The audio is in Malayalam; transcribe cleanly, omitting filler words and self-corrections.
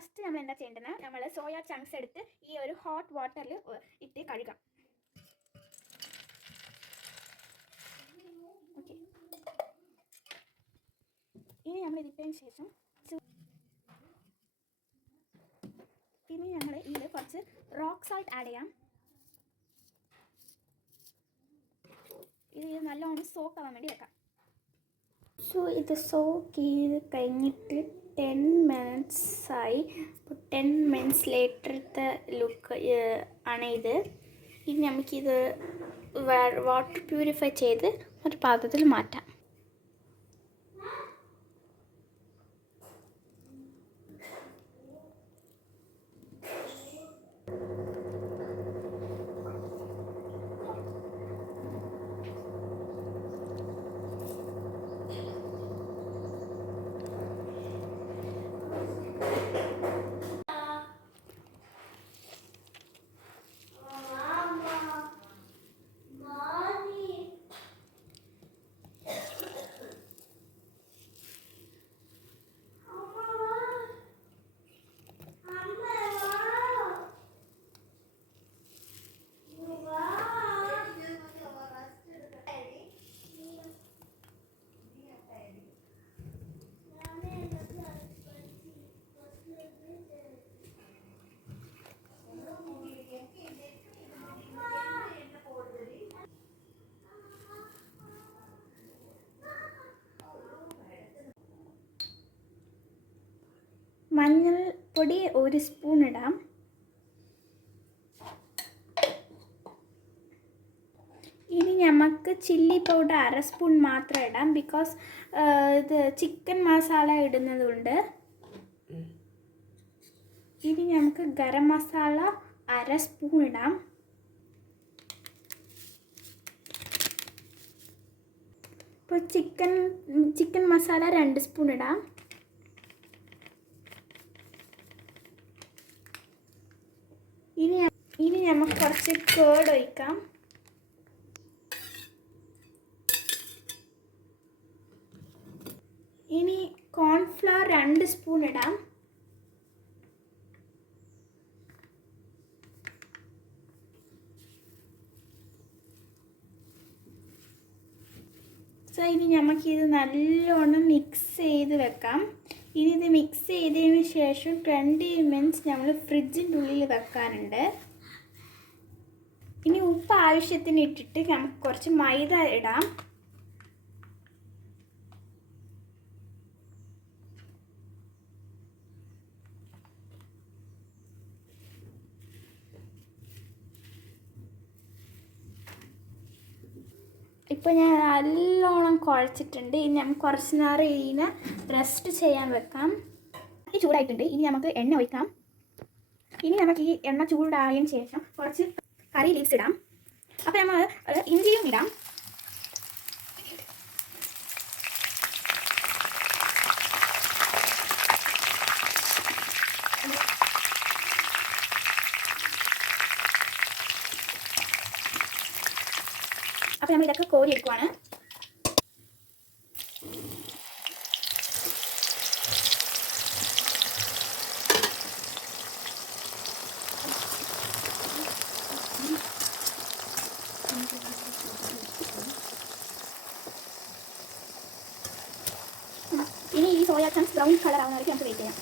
ഫസ്റ്റ് നമ്മൾ എന്താ ചെയ്യേണ്ടത്, നമ്മൾ സോയ ചങ്ക്സ് എടുത്ത് ഈ ഒരു ഹോട്ട് വാട്ടറിൽ ഇട്ട് കഴുകാം. ഓക്കെ, ഇനി നമ്മൾ ഇതിട്ടതിന് ശേഷം ഇനി ഞങ്ങൾ ഇതിൽ കുറച്ച് റോക്ക് സാൾട്ട് ആഡ് ചെയ്യാം. ഇത് നല്ലോണം സോക്ക് ആവാൻ വേണ്ടി വെക്കാം. സോ ഇത് സോക്ക് ചെയ്ത് കഴിഞ്ഞിട്ട് 10 minutes ആയി. അപ്പോൾ 10 minutes ലേറ്ററത്തെ ലുക്ക് ആണ് ഇത്. ഇനി നമുക്കിത് വാട്ടർ പ്യൂരിഫൈ ചെയ്ത് ഒരു പാത്രത്തിൽ മാറ്റാം. മഞ്ഞൾപ്പൊടി 1 സ്പൂൺ ഇടാം. ഇനി നമുക്ക് ചില്ലി പൗഡർ 1/2 സ്പൂൺ മാത്രം ഇടാം, ബിക്കോസ് ഇത് ചിക്കൻ മസാല ഇടുന്നതുകൊണ്ട്. ഇനി നമുക്ക് ഗരം മസാല 1/2 സ്പൂൺ ഇടാം. ഇപ്പോൾ ചിക്കൻ മസാല 2 സ്പൂൺ ഇടാം. ഇനി നമുക്ക് കുറച്ച് കേർഡ് ഒഴിക്കാം. ഇനി കോൺഫ്ലവർ 2 സ്പൂൺ ഇടാം. സോ ഇനി നമുക്കിത് നല്ലോണം മിക്സ് ചെയ്ത് വെക്കാം. ഇനി ഇത് മിക്സ് ചെയ്തതിന് ശേഷം 20 minutes നമ്മൾ ഫ്രിഡ്ജിൻ്റെ ഉള്ളിൽ വെക്കാനുണ്ട്. ഇനി ഉപ്പ് ആവശ്യത്തിന് ഇട്ടിട്ട് നമുക്ക് കുറച്ച് മൈദ ഇടാം. ഇപ്പോൾ ഞാൻ നല്ലോണം കുഴച്ചിട്ടുണ്ട്. ഇനി നമുക്ക് കുറച്ച് നേരം ഇതിനെ റെസ്റ്റ് ചെയ്യാൻ വെക്കാം. ഈ ചൂടായിട്ടുണ്ട്. ഇനി നമുക്ക് എണ്ണ ഒഴിക്കാം. ഇനി നമുക്ക് ഈ എണ്ണ ചൂടായതിന് ശേഷം കുറച്ച് കറി ലീവ്സ് ഇടാം. അപ്പോൾ നമ്മൾ ഇഞ്ചിയും ഇടാം. അപ്പോൾ നമ്മൾ ഇതൊക്കെ കോരി എടുക്കുവാണ്. ഇനി ഈ സോയ ചങ്ക്സ് ബ്രൗൺ കളർ ആവുന്ന വரைക്കും നമുക്ക് വെയിറ്റ് ചെയ്യാം.